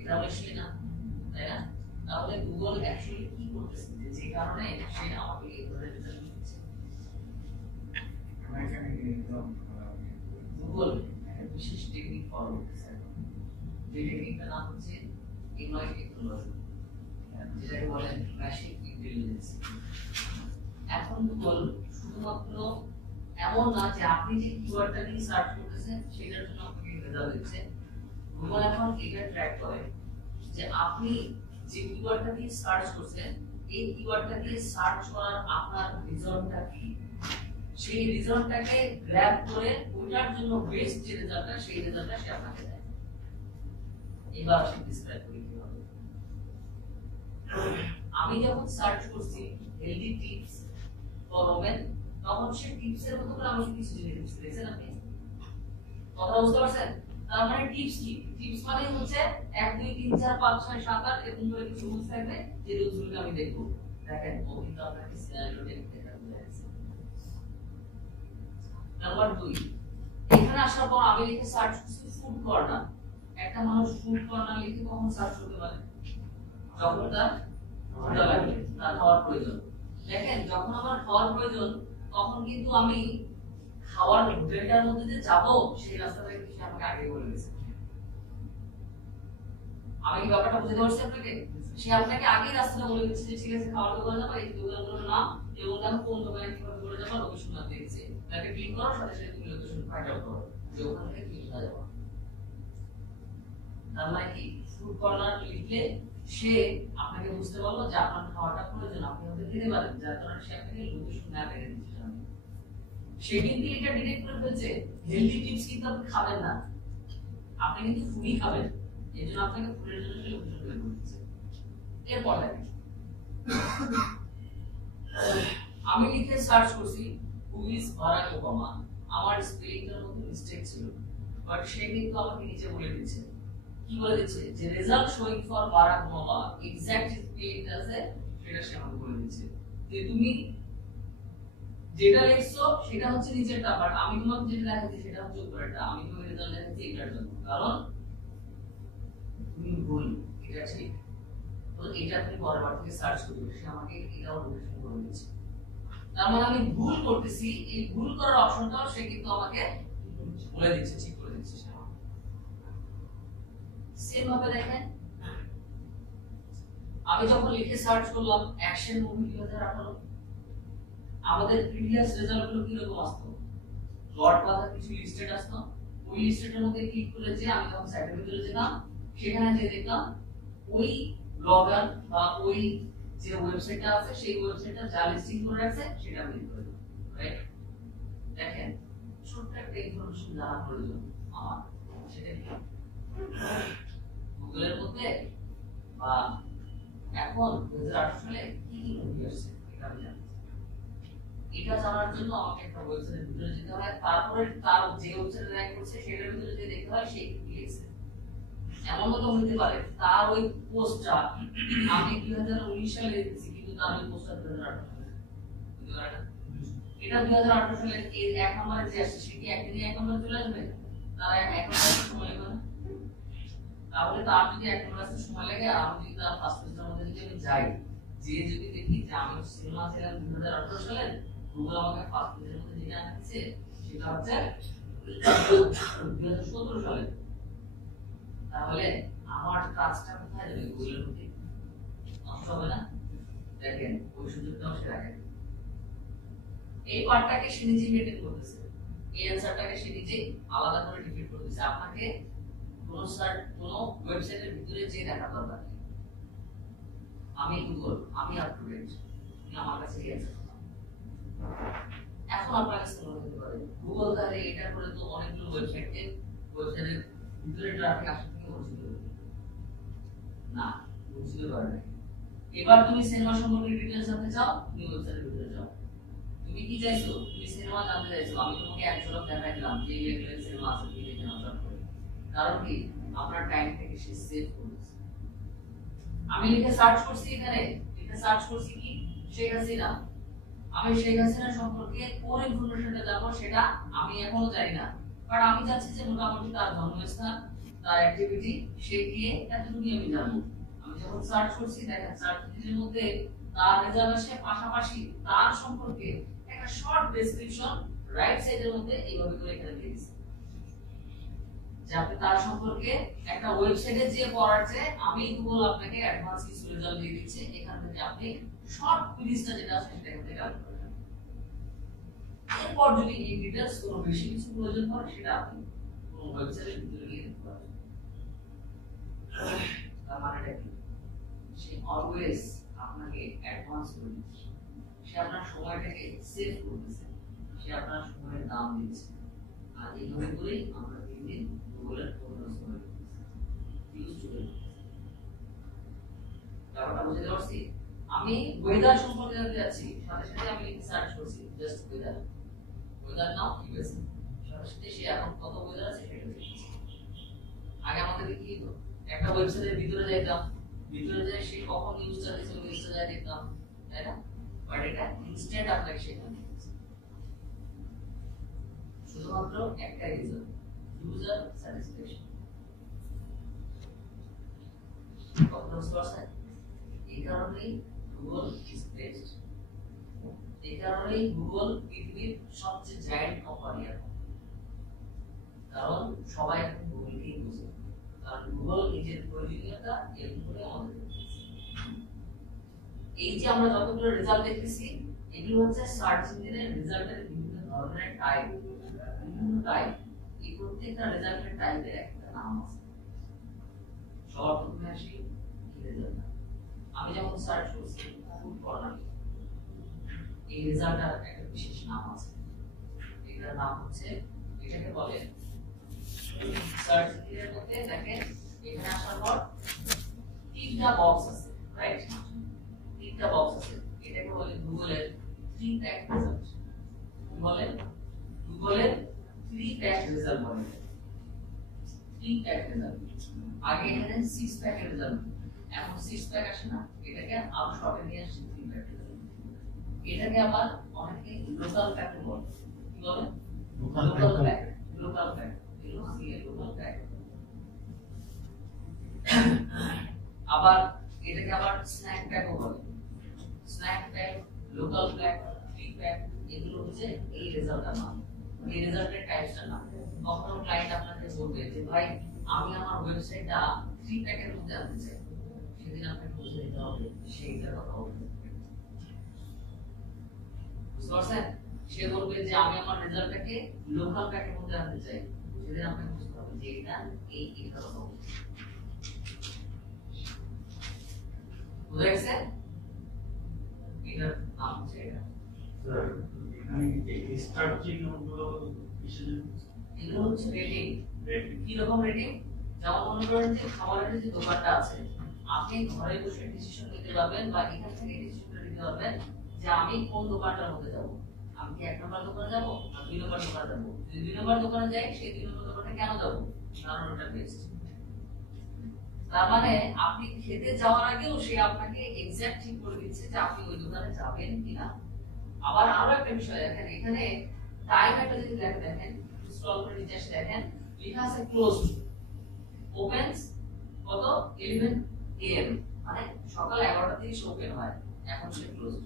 এটা অবশ্যই না, তাই না? তাহলে গুগল অ্যাকচুয়ালি কি করতেছে যে কারণে সে আমাকে এই ধরনের রেজাল্ট দিচ্ছে? গুগল একটা বিশেষ টেকনিক ফলো করতেছে, যে টেকনিকটার নাম হচ্ছে ইগনোর টেকনোলজি, যেটাকে বলেন মেশিন ইন্টেলিজেন্স। এখন গুগল শুধুমাত্র এমন না যে আপনি যে কিওয়ার্ডটা নিয়ে সার্চ করতেছেন সেটার জন্য আপনাকে রেজাল্ট দিচ্ছে, গুগল এখন এটা ট্র্যাক করে যে আপনি যে কিওয়ার্ডটা দিয়ে সার্চ করছেন এই কিওয়ার্ডটা দিয়ে সার্চ করার আপনার রিজনটা কি, সেই রিজনটাকে গ্র্যাব করে ওটার জন্য বেস্ট যে রেজাল্টটা সেই রেজাল্টটা সে আপনাকে দেয়। এবার ডিসক্রাইব করি কিভাবে। আমি যখন সার্চ করছি হেলদি টিপস ফর ওমেন, তখন সে টিপসের মতো করে আমাকে কিছু জিনিস টিপস দিয়েছেন। আপনি কথা বুঝতে পারছেন? তার মানে টিপস কি? টিপস মানে হচ্ছে 1 2 3 4 5 6 7 8 এরকম করে কিছু রুলস থাকবে, যে রুলসগুলো আমি দেখব। দেখেন ও কিন্তু আপনাকে সিনারিও দেখা বুঝাইছে। নাম্বার 2, এখানে আসার পর আমি লিখে সার্চ করছি ফুড কর্নার। একটা মানুষ ফুড কর্নার লিখে কখন সার্চ করতে পারে? যখন তার ক্ষুধা লাগে, তার খাওয়ার প্রয়োজন। দেখেন যখন আমার খাওয়ার প্রয়োজন, তখন কিন্তু আমি খাওয়ার হোটেলটার মধ্যে যে যাব, সেই রাস্তাটা কিন্তু সে আমাকে আগে বলে দিয়েছে। আমি কি ব্যাপারটা বুঝতে পারছি আপনাকে? সে আপনাকে আগেই রাস্তাটা বলে দিচ্ছে যে ঠিক আছে খাওয়ার দোকানে যাবো, এই দোকানগুলোর নাম এবং দেখো কোন দোকানে কিভাবে করে যাবো, লোকেশন না দিয়েছে। তাকে ক্লিক করার সাথে সাথে তুমি লোকেশন ফাইন্ড আউট করো যে ওখান থেকে তুমি কোথায় যাবো। তার মানে কি ফুড কর্নার লিখলে সে আপনাকে বুঝতে পারলো যে আপনার খাওয়াটা প্রয়োজন, আপনি হয়তো খেতে পারেন, যার কারণে সে আপনাকে লোকেশন ম্যাপ এনে দিচ্ছে সামনে। সে কিন্তু এটা ডিটেক্ট করে ফেলছে হেলদি টিপস কিন্তু আপনি খাবেন না, আপনি কিন্তু ফুডই খাবেন, এর জন্য আপনাকে ফুডের জন্য সে লোকেশন বের করে দিচ্ছে। এরপর দেখেন আমি লিখে সার্চ করছি হু ইজ বারাক ওবামা। আমার স্পেলিংটার মধ্যে মিস্টেক ছিল, বাট সে কিন্তু আমাকে নিচে বলে দিচ্ছে, কি বলে দিচ্ছে যে result showing for Barack Obama exact স্পেলিংটা আছে সেটা সে আমাকে বলে দিচ্ছে যে তুমি যেটা লিখছো সেটা হচ্ছে নিচেরটা, বাট আমি তোমাকে যেটা দেখাচ্ছি সেটা হচ্ছে উপরেরটা। আমি তোমাকে রেজাল্ট দেখাচ্ছি এটার জন্য, কারণ তুমি ভুল, এটা ঠিক। তো এটা তুমি পরের বার থেকে সার্চ করবে, সে আমাকে এটাও লোকেশন করে দিচ্ছে। তার মানে আমি ভুল করতেছি, এই ভুল করার অপশনটাও সে কিন্তু আমাকে বলে দিচ্ছে, ঠিক করে দিচ্ছে সে। সেম ভাবে দেখেন আমি যখন লিখে সার্চ করলাম অ্যাকশন মুভি 2018, আমাদের প্রিভিয়াস রেজাল্টগুলো কি রকম আসতো? ডট বাঁধা কিছু লিস্টেড আসতো, ওই লিস্টেডের মধ্যে ক্লিক করে যে আমি যখন সাইটের ভিতরে যেতাম, সেখানে যে দেখলাম ওই ব্লগার বা ওই যে ওয়েবসাইটটা আছে সেই ওয়েবসাইটটা যা লিস্টিং করে রাখছে সেটা আমি করে দেব, রাইট? দেখেন ছোট্ট একটা ইনফরমেশন জানা প্রয়োজন আমার, সেটা কি গুগলের মধ্যে বা এখন 2018 সালে কি কি মুভি আসছে এটা আমি জানি। এটা জানার জন্য আমাকে একটা ওয়েবসাইটের ভিতরে যেতে হয়, তারপরে তার যে ওয়েবসাইটে র্যাঙ্ক করছে সেটার ভিতরে যে দেখতে হয় সেই কি লিখছে। এমন তো হতে পারে তার ওই পোস্টটা আমি 2019 সালে দেখেছি, কিন্তু তার ওই পোস্টটা 2018 সালে, বুঝতে পারেন? এটা 2018 সালে এই এক নম্বরে যে আসছে সে কি একদিনে এক নম্বরে চলে আসবে? তার এক নম্বরে সময় লাগবে না? তাহলে তার যদি এক নম্বরে আসতে সময় লাগে, আর আমি যদি তার ফার্স্ট পেজের মধ্যে যদি আমি যাই, যে যদি দেখি যে আমি সিনেমা ছিলাম 2018 সালে, গুগল আমাকে ফার্স্ট পেজের মধ্যে যেটা আনছে সেটা হচ্ছে 2017 সালে, তাহলে আমার কাজটা কোথায় যাবে? গুগলের মধ্যে নষ্ট হবে না? দেখেন ওই সুযোগটাও সে রাখে। এই পার্টটাকে সে নিজে মেনটেন করতেছে, এই অ্যানসারটাকে সে নিজে আলাদা করে ডিফাইন করতেছে। আপনাকে কোন ওয়েবসাইটের ভিতরে যে দেখা দরকার নেই। আমি গুগল, আমি আপ টু ডেট, আমার কাছে এই অ্যানসার। এখন আপনার কাছে মনে হতে পারে গুগল তাহলে এটা করে তো অনেকগুলো ওয়েবসাইটের ভিতরে ট্রাফিক আসা থেকে বঞ্চিত হবে না, বঞ্চিত করে না। এবার তুমি সিনেমা সম্পর্কে ডিটেইলস জানতে চাও, তুমি ওয়েবসাইটের ভিতরে যাও। তুমি কি চাইছো? তুমি সিনেমা জানতে চাইছো, আমি তোমাকে এক ঝলক দেখাই দিলাম যে এই লেভেলের সিনেমা আছে, তুমি দেখে নাও চট করে। কারণ কি আপনার টাইম থেকে সে সেভ করছে। আমি লিখে সার্চ করছি, এখানে লিখে সার্চ করছি কি শেখ হাসিনা। আমি শেখ হাসিনা সম্পর্কে কোন ইনফরমেশনটা জানবো সেটা আমি এখনো জানি না, বাট আমি চাচ্ছি যে মোটামুটি তার জন্মস্থান, তার অ্যাক্টিভিটি, সে গিয়ে এতটুকুই আমি জানবো। আমি যখন সার্চ করছি দেখেন সার্চ ইঞ্জিনের মধ্যে তার রেজাল্ট আসে, পাশাপাশি তার সম্পর্কে একটা শর্ট ডেসক্রিপশন রাইট সাইডের মধ্যে এইভাবে করে এখানে দিয়ে দিয়েছি যে আপনি তার সম্পর্কে একটা ওয়েবসাইটে যে পড়ার চেয়ে আমি গুগল আপনাকে অ্যাডভান্স কিছু রেজাল্ট দিয়ে দিচ্ছে, এখান থেকে আপনি শর্ট কুইজটা যেটা আছে সেটা এখান থেকে কালেক্ট করবেন। এরপর যদি এই ডিটেইলস কোনো বেশি কিছু প্রয়োজন হয় সেটা আপনি কোন ওয়েবসাইটের ভিতরে গিয়ে দেখতে পারবেন। তার মানেটা কি? সে অলওয়েজ আপনাকে অ্যাডভান্স করে দিচ্ছে, সে আপনার সময়টাকে সেভ করতেছে, সে আপনার সময়ের দাম দিচ্ছে। আর এইভাবে করেই আমরা দিন দিন গুগলের প্রোগ্রাম সময় ইউজ করে ব্যাপারটা বুঝতে পারছি। আমি ওয়েদার সম্পর্কে জানতে চাচ্ছি, সাথে সাথে আমি লিখে সার্চ করছি জাস্ট ওয়েদার ওয়েদার নাও ইউএস সরাসরি দেশে এখন কত ওয়েদার আছে সেটা দেখছি। আগে আমাদের কি হতো একটা ওয়েবসাইটের ভিতরে যাইতাম, ভিতরে যাই সে কখন নিউজটা দিচ্ছে নিউজটা যাই দেখতাম, তাই না? বাট এটা ইনস্ট্যান্ট আপনাকে সেখানে শুধুমাত্র একটা রিজন, ইউজার স্যাটিসফ্যাকশন। কখনো স্পর্শে এই কারণেই গুগল ইজ বেস্ট, এই কারণেই গুগল পৃথিবীর সবচেয়ে জায়ান্ট কোম্পানি এখন, কারণ সবাই এখন গুগলকেই বুঝে, কারণ গুগল নিজের প্রয়োজনীয়তা এরকম করে আমাদের এই যে আমরা যতগুলো রেজাল্ট দেখতেছি এগুলো হচ্ছে সার্চ ইঞ্জিনের রেজাল্টের বিভিন্ন ধরনের টাইপ, বিভিন্ন টাইপ। এই প্রত্যেকটা রেজাল্টের টাইপের একটা নাম আছে। সবার প্রথমে আসি কি রেজাল্ট। আমি যখন সার্চ করছি ফুড কর্নার, এই রেজাল্টটার একটা বিশেষ নাম আছে। এটার নাম হচ্ছে, এটাকে বলে সার্চ ইঞ্জিনের মধ্যে দেখেন এখানে আসার পর তিনটা বক্স আছে, রাইট? তিনটা বক্স আছে, এটাকে বলে গুগলের 3 প্যাক রেজাল্ট। কি বলে? গুগলের 3 প্যাক রেজাল্ট বলে। 3 প্যাক রেজাল্ট। আগে এখানে 6 প্যাকের রেজাল্ট, এখন 6 প্যাক আসে না, এটাকে আরো শর্টে নিয়ে আসছে 3 প্যাক রেজাল্ট। এটাকে আবার অনেকে লোকাল প্যাক বলে। কি বলে? Local pack. Local pack, local pack. আবার এটাকে আবার স্ন্যাক প্যাকও বলে। Snack pack, local pack, free pack, এগুলো হচ্ছে এই রেজাল্টটার নাম, এই রেজাল্টের টাইপসটার নাম। কখনো ক্লায়েন্ট আপনাকে বলবে যে ভাই আমি আমার ওয়েবসাইটটা 3 প্যাকের মধ্যে আনতে চাই, সেদিন আপনাকে বুঝে দিতে হবে সেইটার কথা বলতে। বুঝতে পারছেন? সে বলবে যে আমি আমার রেজাল্টটাকে লোকাল প্যাকের মধ্যে আনতে চাই, সেদিন আপনাকে বুঝতে হবে যে এটা এইটার কথা বলতে। বুঝে গেছে? এটার নাম হচ্ছে এটা। এখানে এই স্টার চিহ্নগুলো কিসের? এগুলো হচ্ছে রেটিং। কি রকম রেটিং? যেমন মনে করেন যে খাবারের যে দোকানটা আছে, আপনি ঘরে বসে ডিসিশন নিতে পারবেন বা এখান থেকে ডিসিশনটা নিতে পারবেন যে আমি কোন দোকানটার মধ্যে যাব। আমি কি 1 নম্বর দোকানে যাব না 2 নম্বর দোকানে যাব? যদি 2 নম্বর দোকানে যাই, সেই 2 নম্বর দোকানে কেন যাব? কারণ ওটা বেস্ট। তার মানে আপনি খেতে যাওয়ার আগেও সে আপনাকে এক্সাক্ট ঠিক করে দিচ্ছে যে আপনি ওই দোকানে যাবেন কিনা। আবার আরো একটা বিষয় দেখেন, এখানে টাইম একটা যদি দেখেন, স্ক্রল করে নিচে এসে দেখেন লেখা আছে ক্লোজড, ওপেনস কত 11 am, মানে সকাল 11টা থেকে ওপেন হয়, এখন সে ক্লোজড।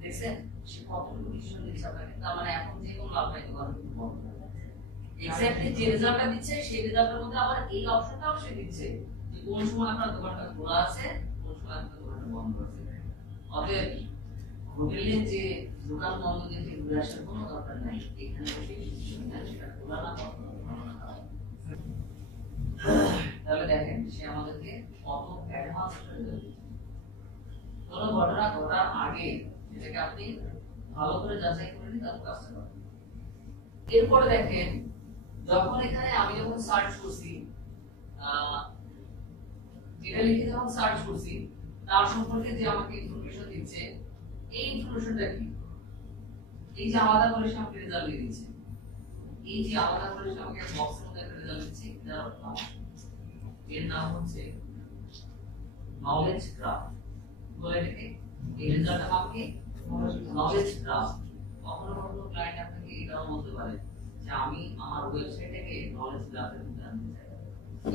দেখছেন সে কতটুকু ডিসিশন দিচ্ছে আপনাকে। তার মানে এখন যে কোনো লাভ নাই, দোকান কিন্তু বন্ধ। এক্স্যাক্টলি যে রেজাল্টটা দিচ্ছে সেই রেজাল্টের মধ্যে আবার এই অপশনটাও সে দিচ্ছে যে কোন সময় আপনার দোকানটা খোলা আছে, কোন সময় আপনার দোকানটা বন্ধ আছে। অতএব হোটেলে যে দোকান বন্ধ দেখে ঘুরে আসার কোনো দরকার নাই, এখানে বসে ডিসিশন নেন সেটা খোলা না বন্ধ। তাহলে দেখেন সে আমাদেরকে কত অ্যাডভান্স রেজাল্ট দিচ্ছে। কোনো ঘটনা ঘটার আগে যেটাকে আপনি ভালো করে যাচাই করে নিন, তারপর কাজটা করেন। এরপরে দেখেন যখন এখানে আমি যখন সার্চ করছি, এটা লিখে যখন সার্চ করছি, তার সম্পর্কে যে আমাকে ইনফরমেশন দিচ্ছে, এই ইনফরমেশনটা কি? এই যে আলাদা করে সে আমাকে রেজাল্ট দিয়ে দিচ্ছে, এই যে আলাদা করে সে আমাকে বক্সের মধ্যে একটা রেজাল্ট দিচ্ছে, এর নাম হচ্ছে নলেজ গ্রাফ। বলে এটাকে এই রেজাল্টটা নাম কি? Knowledge graph. কখনো কখনো ক্লায়েন্ট আপনাকে এটাও বলতে পারে যে আমি আমার ওয়েবসাইটটাকে নলেজ গ্রাফের মধ্যে আনতে চাই।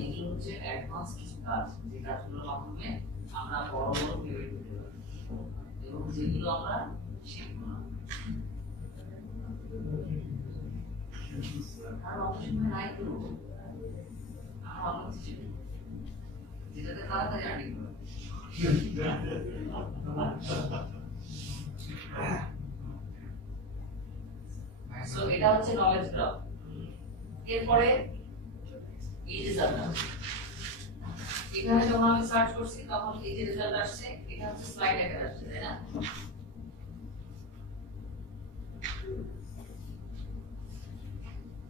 এগুলো হচ্ছে অ্যাডভান্স কিছু কাজ, যে কাজগুলোর মাধ্যমে আমরা বড় বড় পেমেন্ট পেতে পারি এবং যেগুলো আমরা শিখব না। আর অত সময় নাই করবো, আমরা অন্য কিছু শিখবো যেটাতে তাড়াতাড়ি আর্নিং করবো। সো এটা হচ্ছে নলেজ গ্রাফ। এরপরে এই রেজাল্টটা, এখানে যখন আমি সার্চ করছি তখন এই যে রেজাল্ট আসছে, এটা হচ্ছে স্লাইড আকারে আসছে, তাই না?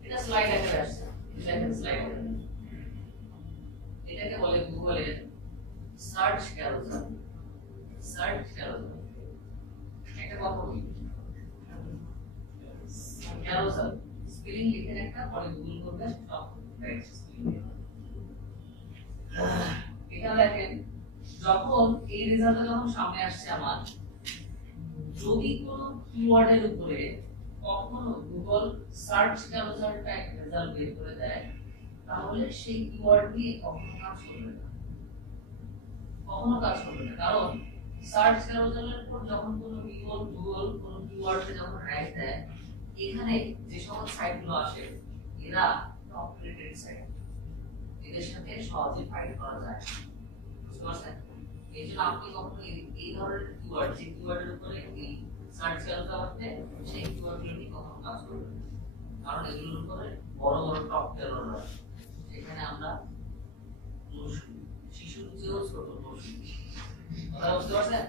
এটা স্লাইড আকারে আসছে, দেখেন স্লাইড আকারে। এটাকে বলে গুগলের সার্চ ক্যারোসেল। সার্চ ক্যারোসেল একটা কথা বলি, এটা পরে গুগল করবে সব অ্যাক্সেস এটা দেখেন যখন এই রেজাল্টটা যখন সামনে আসছে আমার যদি কোনো কিওয়ার্ডের উপরে কখনো গুগল সার্চ ক্যারোসেলটা একটা রেজাল্ট বের করে দেয় তাহলে সেই কিওয়ার্ড দিয়ে কখনো কাজ করবে না কারণ সার্চ ক্যারোসেলের উপর যখন কোনো গুগল কোনো কিওয়ার্ডে যখন র‍্যাঙ্ক দেয় এখানে যে সকল সাইটগুলো আসে এরা টপ রেটেড সাইট এদের সাথে সহজে ফাইট করা যায় বুঝতে পারছেন এই জন্য আপনি কখনো এই ধরনের কিওয়ার্ড যে কিওয়ার্ডের উপরে এই সার্চ ক্যারোসেলতে সেই কিওয়ার্ডগুলো নিয়ে কখনো কাজ করবেন কারণ এগুলোর উপরে বড় বড় টপ টেলররা এখানে আমরা শিশুর চেয়েও ছোট কথা বুঝতে পারছেন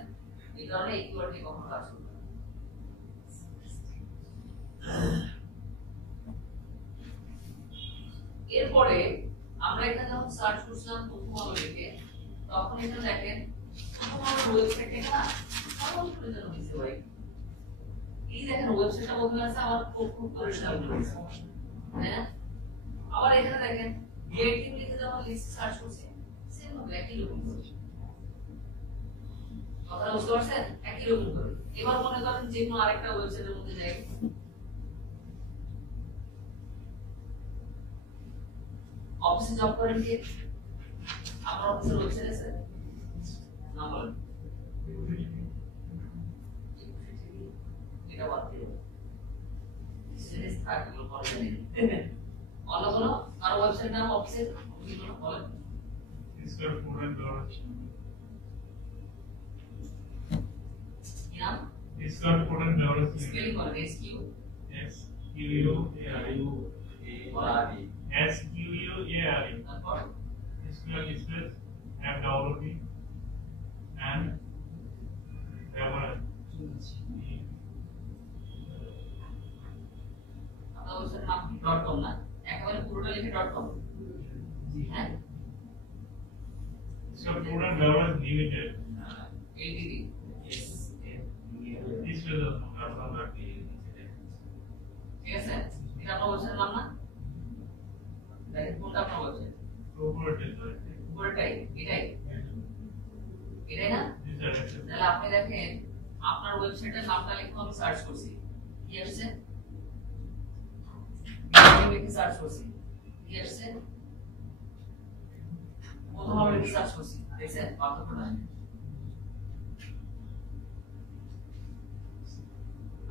এই কারণে এই কিওয়ার্ড নিয়ে কখনো কাজ করবেন এরপরে আমরা এখানে যখন সার্চ করছিলাম প্রথম আলো লিখে তখন এখানে দেখেন প্রথম আলোর ওয়েবসাইটে না কেমন করে যেন দিতে ভাই এই দেখেন ওয়েবসাইটটা বলতে আছে আমার খুব পরিষ্কার হয়েছে হ্যাঁ আবার এখানে দেখেন গেটিং লিখে যখন লিস্ট সার্চ করছি সেম হবে একই রকম কথা বুঝতে পারছেন একই রকম করে এবার মনে করেন যে কোনো আরেকটা ওয়েবসাইটের মধ্যে যাই অফিসে জব করেন কি আপনার অফিসের ওয়েবসাইট আছে না বলেন এটা বাদ দিও সিরিজ থাকলো পরে অন্য কোনো আর ওয়েবসাইট নাম অফিসের কি বলেন বলেন স্কয়ার ফুড এন্ড বেভারেজ কি নাম Square food and beverage spelling করেন S Q S Q U A R U S Q U A R E. তারপর Square displays F W P and beverage. আপনার ওয়েবসাইট নাম .com না একেবারে পুরোটা লিখে .com হ্যাঁ Square Food and Beverage Limited. LTD Displays of আপনার ঠিক আছে এটা আপনার ওয়েবসাইট নাম না দেখেন কোনটা আপনার ওয়েবসাইট উপরেরটাই এটাই না তাহলে আপনি দেখেন আপনার ওয়েবসাইটের নামটা লিখে আমি সার্চ করছি কি আসছে আমি লিখে সার্চ করছি কি আসছে প্রথম আমি লিখে সার্চ করছি দেখছেন পার্থক্যটা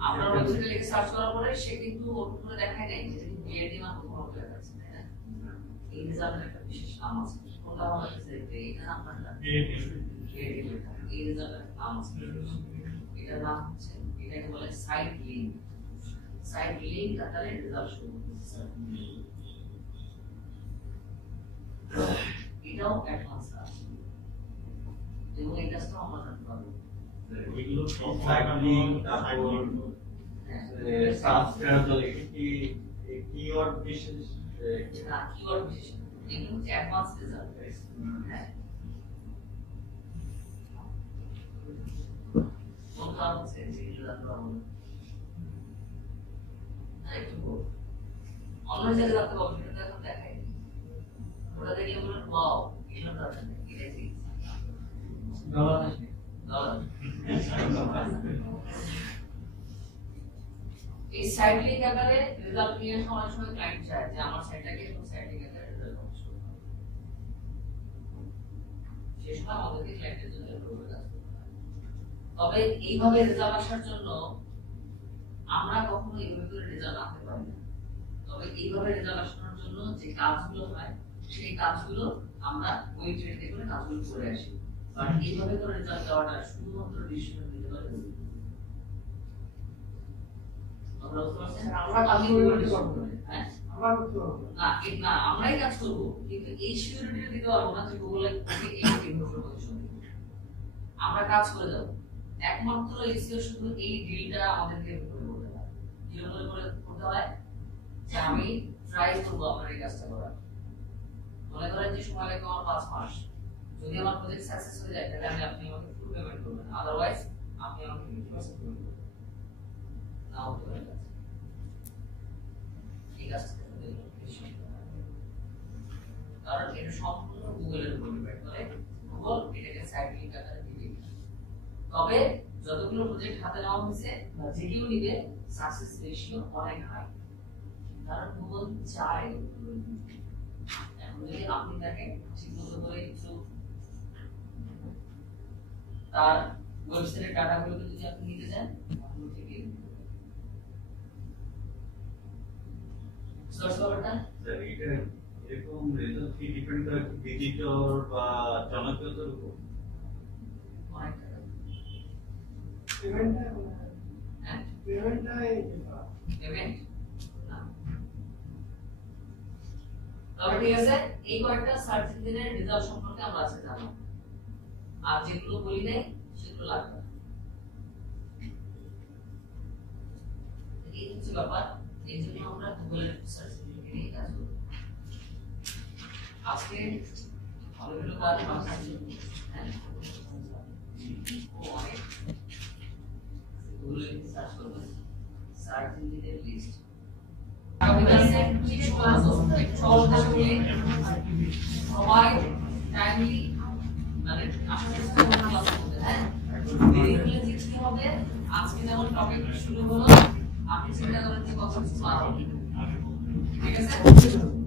আপনার ওয়েবসাইটে লিখে সার্চ করার পরে সে কিন্তু ওর উপরে দেখায় নাই যে বিএডি মান প্রথম হবে লেখা আছে তাই না এই রেজাল্টের একটা বিশেষ নাম আছে কোনটা আমার কাছে এটা নামটা বিএডি এই রেজাল্টের নাম আছে এটার নাম হচ্ছে এটাকে বলে সাইট লিংক আকারে রেজাল্ট শো করছে এটাও অ্যাডভান্স আছে এবং এই কাজটা আমরা জানতে পারবো এগুলো সাইক্লিং তারপর সার্চ ক্যারোসেল কি কিওয়ার্ড বিশেষ না কিওয়ার্ড বিশেষ এগুলো হচ্ছে অ্যাডভান্স রেজাল্ট হ্যাঁ কোন কারণ হচ্ছে যে রেজাল্ট পাবো না একটু অন্য জায়গায় রাখতে পাবো সেটা এখন দেখাই ওটা দেখলে বলুন ওয়াও এগুলো তো আছে এটাই ঠিক ডলার আসবে ডলার এই সাইট লিংক আকারে রেজাল্ট নিয়ে সময় ক্লায়েন্ট চায় যে আমার সাইটটাকে এবং সাইট লিংক আকারে রেজাল্ট পাবলিশ করতে হবে সেই সময় আমাদেরকে ক্লায়েন্টের জন্য এভাবে কাজ করতে হয় তবে এইভাবে রেজাল্ট আসার জন্য আমরা কখনো এইভাবে করে রেজাল্ট আনতে পারি না তবে এইভাবে রেজাল্ট আসার জন্য যে কাজগুলো হয় সেই কাজগুলো আমরা ওই ট্রেনিং করে কাজগুলো করে আসি বাট এইভাবে করে রেজাল্ট দেওয়াটা শুধুমাত্র ডিসিশন নিতে পারে আমরাই কাজ করবো কিন্তু এই সিকিউরিটিটা দিতে পারবো না যে গুগল আমরা কাজ করে যাবো একমাত্র এসিও শুধু এই ডিলটা আমাদেরকে করে করতে হয় কিরকম করে করতে হয় যে আমি ট্রাই করবো আপনার এই কাজটা করার মনে করেন যে সময় লাগবে আমার 5 মাস যদি আমার প্রজেক্ট সাকসেস হয়ে যায় তাহলে আপনি আমাকে ফুল পেমেন্ট করবেন আদারওয়াইজ আপনি আমাকে 50% পেমেন্ট করবেন না হতে পারে ঠিক আছে কারণ এটা সম্পূর্ণ গুগলের উপর ডিপেন্ড করে গুগল এটাকে সাইড লিংক আকারে দিবে তবে যতগুলো প্রজেক্ট হাতে নেওয়া হয়েছে বা যে কেউ নিবে সাকসেস রেশিও অনেক হাই কারণ গুগল চায় এখন যদি আপনি দেখেন ঠিকমতো করে একটু তার ওয়েবসাইটের ডাটাগুলো যদি আপনি নিতে চান তাহলে থেকে সার্চ করবেন স্যার এটা এরকম রেজাল্ট কি ডিপেন্ড করে ভিজিটর বা জনপ্রিয়তার উপর অনেকটা পেমেন্টটা হ্যাঁ পেমেন্ট তবে ঠিক আছে এই কয়েকটা সার্চ ইঞ্জিনের রেজাল্ট সম্পর্কে আমরা আজকে জানবো আর যেগুলো বলি নাই সেগুলো লাগবে এই হচ্ছে ব্যাপার এই জন্য আমরা গুগলের সার্চ ইঞ্জিনকে নিয়ে কাজ করব আজকে অনেকগুলো কাজ বাকি আছে হ্যাঁ গুগলে সার্চ করবেন সার্চ ইঞ্জিনের লিস্ট আগামী ক্লাসে কিছু ক্লাস সলভ থাকবে সবাই টাইমলি মানে আসলে ক্লাস করতে হ্যাঁ দেরি হলে যে কি হবে আজকে যেমন টপিক শুরু হলো আপনি চিন্তা করেন যে কত কিছু পারবেন ঠিক আছে